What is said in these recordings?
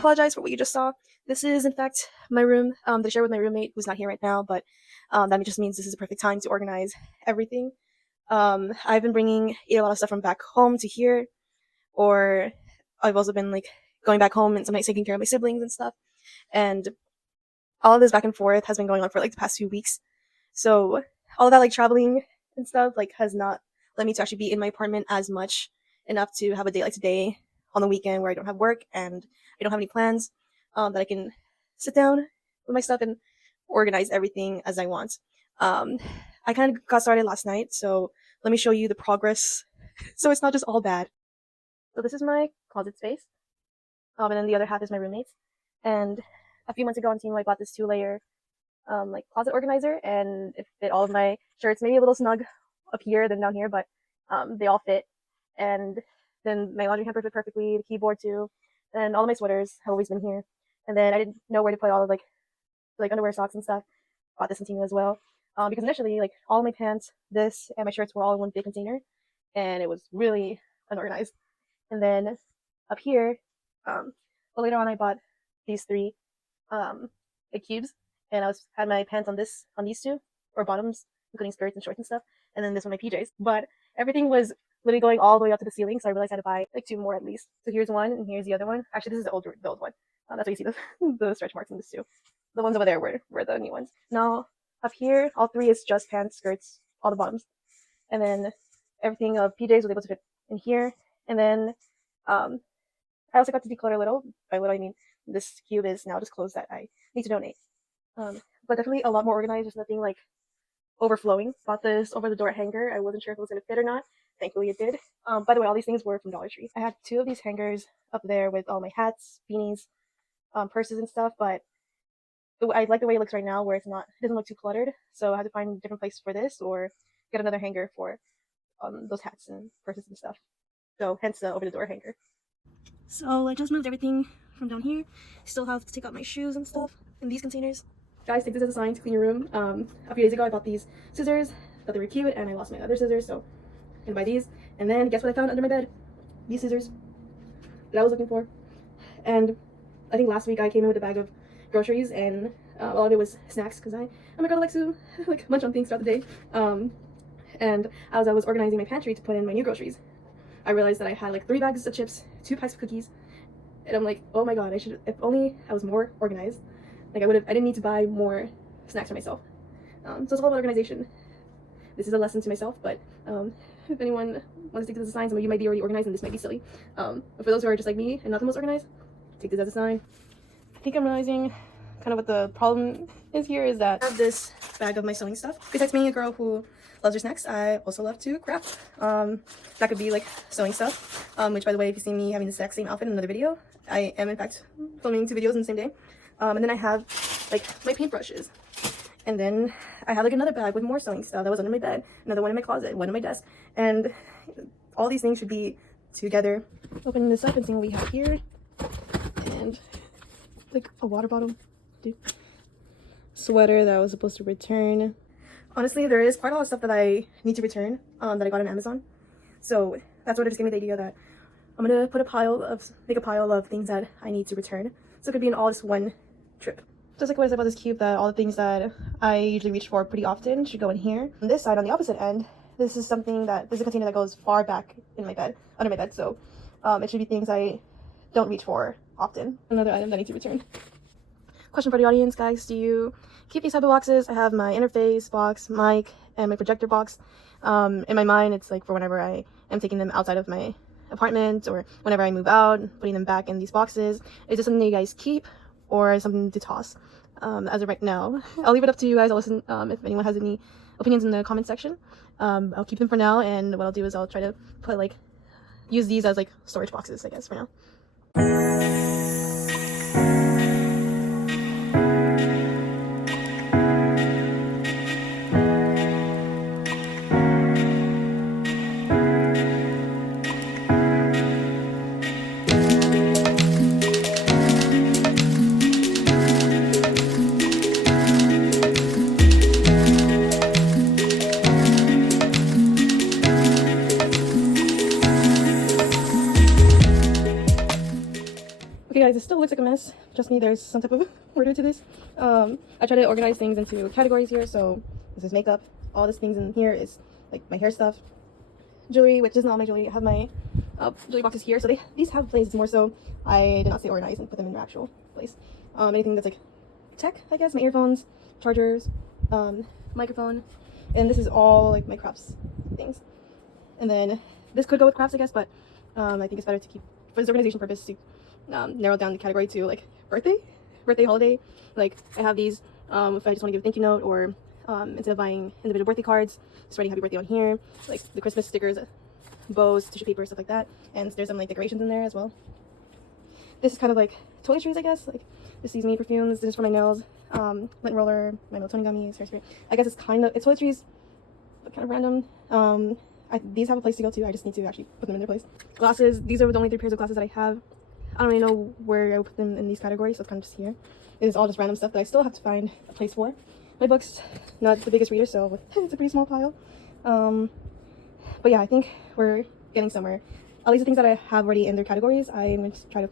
apologize for what you just saw. This is, in fact, my room that I share with my roommate, who's not here right now, but that just means this is a perfect time to organize everything. I've been bringing either a lot of stuff from back home to here, or I've also been like going back home and sometimes taking care of my siblings and stuff. And all of this back and forth has been going on for like the past few weeks. So all of that like traveling and stuff like has not let me to actually be in my apartment as much enough to have a day like today on the weekend where I don't have work and I don't have any plans, that I can sit down with my stuff and organize everything as I want. Um, I kind of got started last night, so let me show you the progress so it's not just all bad. So this is my closet space, and then the other half is my roommate's. And a few months ago on Temu, I bought this 2-layer like closet organizer, and it fit all of my shirts. Maybe a little snug up here than down here, but they all fit. And then my laundry hamper fit perfectly, the keyboard too, and all of my sweaters have always been here. And then I didn't know where to put all of like underwear, socks, and stuff. Bought this in Temu as well, because initially like all of my pants, this, and my shirts were all in one big container, and it was really unorganized. And then up here, but later on I bought these 3 like cubes, and I had my pants on these 2 or bottoms, including skirts and shorts and stuff, and then this one my PJs. But everything was literally going all the way up to the ceiling, so I realized I had to buy like 2 more at least. So here's one, and here's the other one. Actually, this is the old one. That's why you see the stretch marks in this too. The ones over there were the new ones. Now up here, all 3 is just pants, skirts, all the bottoms, and then everything of PJs was able to fit in here. And then I also got to declutter a little. By little I mean this cube is now just clothes that I need to donate. But definitely a lot more organized. There's nothing like overflowing. Bought this over the door hanger. I wasn't sure if it was going to fit or not. Thankfully it did. By the way, all these things were from Dollar Tree. I had 2 of these hangers up there with all my hats, beanies, purses and stuff, but I like the way it looks right now where it doesn't look too cluttered. So I had to find a different place for this or get another hanger for those hats and purses and stuff. So hence the over the door hanger. So I just moved everything from down here. Still have to take out my shoes and stuff in these containers. Guys, take this as a sign to clean your room. A few days ago I bought these scissors, thought they were cute, and I lost my other scissors, so I'm gonna buy these. And then guess what I found under my bed? These scissors that I was looking for. And I think last week I came in with a bag of groceries, and a lot of it was snacks because I'm a girl that likes to like munch on things throughout the day. And as I was organizing my pantry to put in my new groceries, I realized that I had like 3 bags of chips, 2 packs of cookies, and I'm like, oh my god, if only I was more organized. Like I didn't need to buy more snacks for myself. So it's all about organization. This is a lesson to myself, but if anyone wants to take this as a sign, some of you might be already organized and this might be silly. But for those who are just like me and not the most organized, take this as a sign. I think I'm realizing kind of what the problem is here is that I have this bag of my sewing stuff. Besides being a girl who loves her snacks, I also love to craft. That could be like sewing stuff, which by the way, if you see me having the exact same outfit in another video, I am in fact filming 2 videos in the same day. And then I have like my paintbrushes, and then I have like another bag with more sewing stuff that was under my bed, another one in my closet, one on my desk, and all these things should be together. Opening this up and seeing what we have here, and like a water bottle, sweater that I was supposed to return. Honestly, there is quite a lot of stuff that I need to return, that I got on Amazon, so that's what it just gave me the idea that I'm gonna make a pile of things that I need to return, so it could be in all this one trip. Just like what I said about this cube, that all the things that I usually reach for pretty often should go in here. On this side, on the opposite end, this is a container that goes far back in my bed, under my bed, so it should be things I don't reach for often. Another item that I need to return. Question for the audience, guys, do you keep these type of boxes? I have my interface box, mic, and my projector box. In my mind, it's like for whenever I am taking them outside of my apartment or whenever I move out, putting them back in these boxes. Is this something that you guys keep or something to toss? As of right now, I'll leave it up to you guys. I'll listen if anyone has any opinions in the comment section. I'll keep them for now, and what I'll do is I'll try to use these as like storage boxes, I guess, for now. Okay Okay guys, it still looks like a mess. Trust me, there's some type of order to this. I try to organize things into categories here. So this is makeup. All these things in here is like my hair stuff. Jewelry, which is not my jewelry. I have my jewelry boxes here. So these have places more so. I did not stay organized and put them in their actual place. Anything that's like tech, I guess. My earphones, chargers, microphone. And this is all like my crafts things. And then this could go with crafts, I guess, but I think it's better to keep, for this organization purpose, to narrow down the category to like birthday, holiday. Like I have these if I just want to give a thank you note, or instead of buying individual birthday cards, just writing happy birthday on here, like the Christmas stickers, bows, tissue paper, stuff like that. And there's some like decorations in there as well. This is kind of like toiletries, I guess. Like this is me perfumes. This is for my nails, lint roller, my melatonin gummies, hairspray. I guess it's toiletries, but kind of random. These have a place to go to. I just need to actually put them in their place. Glasses. These are the only 3 pairs of glasses that I have. I don't really know where I would put them in these categories, so it's kind of just here. It is all just random stuff that I still have to find a place for. My books, not the biggest reader, so it's a pretty small pile. But yeah, I think we're getting somewhere. At least the things that I have already in their categories, I'm going to try to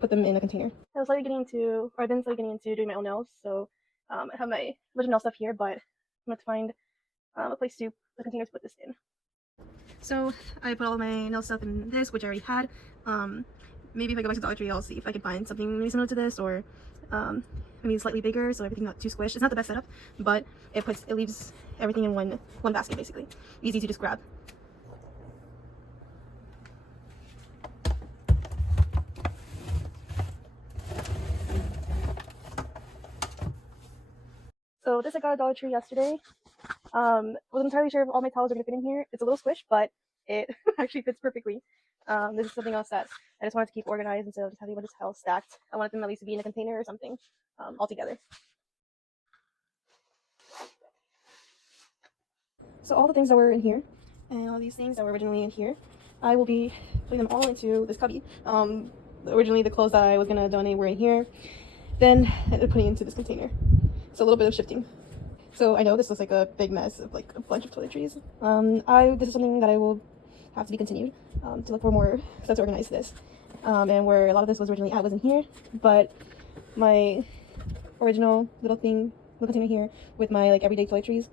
put them in a container. I've been slightly getting into doing my own nails, so I have my original stuff here, but I'm going to find a place to a container to put this in. So I put all my nail stuff in this, which I already had. Maybe if I go back to Dollar Tree, I'll see if I can find something maybe similar to this, or maybe slightly bigger, so everything's not too squished. It's not the best setup, but it leaves everything in one basket basically. Easy to just grab. So this I got at Dollar Tree yesterday. Wasn't entirely sure if all my towels are gonna fit in here. It's a little squished, but it actually fits perfectly. This is something else that I just wanted to keep organized instead of just having a bunch of towels stacked. I wanted them at least to be in a container or something, all together. So all the things that were in here, and all these things that were originally in here, I will be putting them all into this cubby. Originally the clothes that I was gonna donate were in here, then I ended up putting it into this container. So a little bit of shifting. So I know this looks like a big mess of like a bunch of toiletries. This is something that I will have to be continued, to look for more stuff to organize this. And where a lot of this was originally at was in here, but my original little container here with my like everyday toiletries,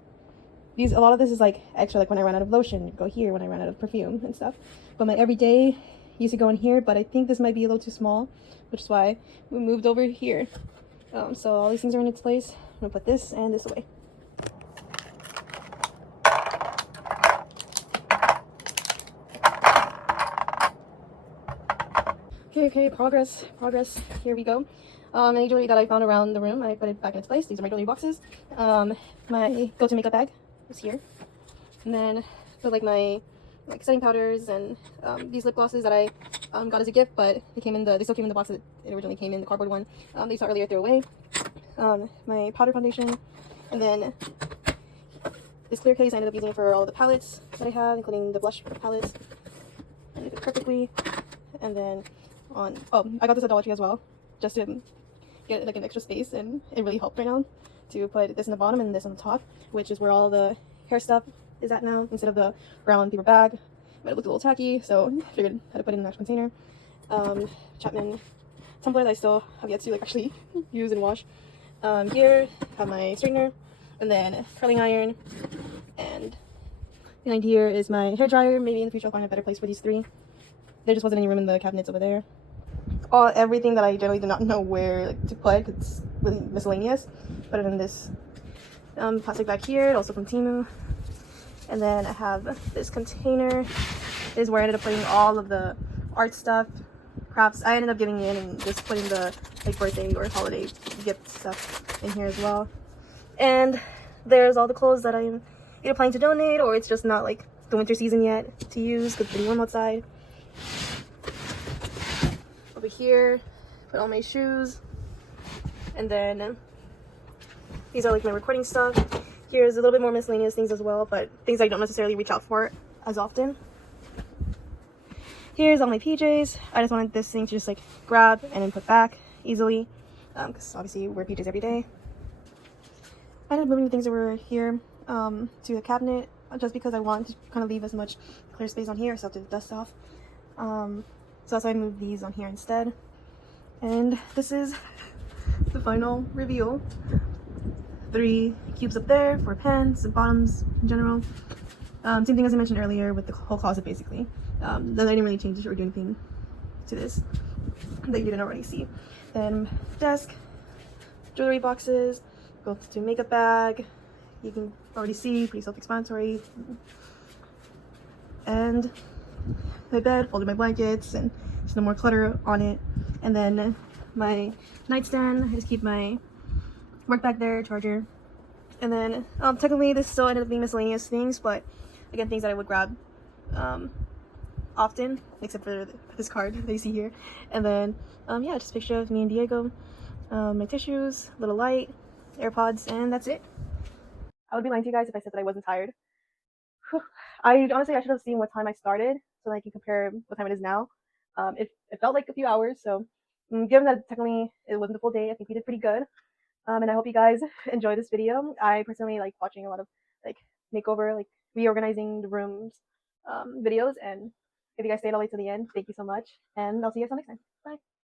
a lot of this is like extra, like when I ran out of lotion, go here, when I ran out of perfume and stuff. But my everyday used to go in here, but I think this might be a little too small, which is why we moved over here. So all these things are in its place. I'm gonna put this and this away. Okay, progress. Here we go. Any jewelry that I found around the room, I put it back in its place. These are my jewelry boxes. My go-to makeup bag is here. And then put like my setting powders and these lip glosses that I got as a gift, but they still came in the box that it originally came in, the cardboard one. They saw earlier, threw away. My powder foundation, and then this clear case I ended up using for all the palettes that I have, including the blush palettes. And it fit perfectly. And then I got this at Dollar Tree as well, just to get like an extra space, and it really helped right now to put this in the bottom and this on the top, which is where all the hair stuff is at now, instead of the brown paper bag. But it looked a little tacky, so I figured how to put it in an actual container. Chapman tumbler that I still have yet to like actually use and wash. Here have my straightener, and then curling iron, and behind here is my hair dryer. Maybe in the future I'll find a better place for these 3. There just wasn't any room in the cabinets over there. Everything that I generally did not know where to put, because it's really miscellaneous. Put it in this plastic bag here, also from Temu. And then I have this container. This is where I ended up putting all of the art stuff, crafts. I ended up giving in and just putting the like birthday or holiday gift stuff in here as well. And there's all the clothes that I'm either planning to donate, or it's just not like the winter season yet to use because it's pretty warm outside. Over here, put all my shoes, and then these are like my recording stuff. Here's a little bit more miscellaneous things as well, but things I don't necessarily reach out for as often. Here's all my PJs. I just wanted this thing to just like grab and then put back easily, because obviously you wear PJs every day. I ended up moving the things that were here to the cabinet, just because I want to kind of leave as much clear space on here so I have to dust off. So that's why I moved these on here instead. And this is the final reveal. 3 cubes up there for pants and bottoms in general. Same thing as I mentioned earlier with the whole closet basically. I didn't really change or do anything to this that you didn't already see. Then desk, jewelry boxes, go to makeup bag. You can already see, pretty self-explanatory. And my bed, folded my blankets, and there's no more clutter on it. And then my nightstand, I just keep my work bag there, charger. And then technically this still ended up being miscellaneous things, but again, things that I would grab often, except for this card that you see here. And then yeah, just a picture of me and Diego, my tissues, little light, AirPods, and that's it. I would be lying to you guys if I said that I wasn't tired. I honestly, I should have seen what time I started so that I can compare what time it is now. It felt like a few hours, so given that technically it wasn't a full day, I think we did pretty good. And I hope you guys enjoy this video. I personally like watching a lot of like makeover, like reorganizing the rooms videos. And if you guys stayed all the way to the end, thank you so much. And I'll see you guys next time. Bye.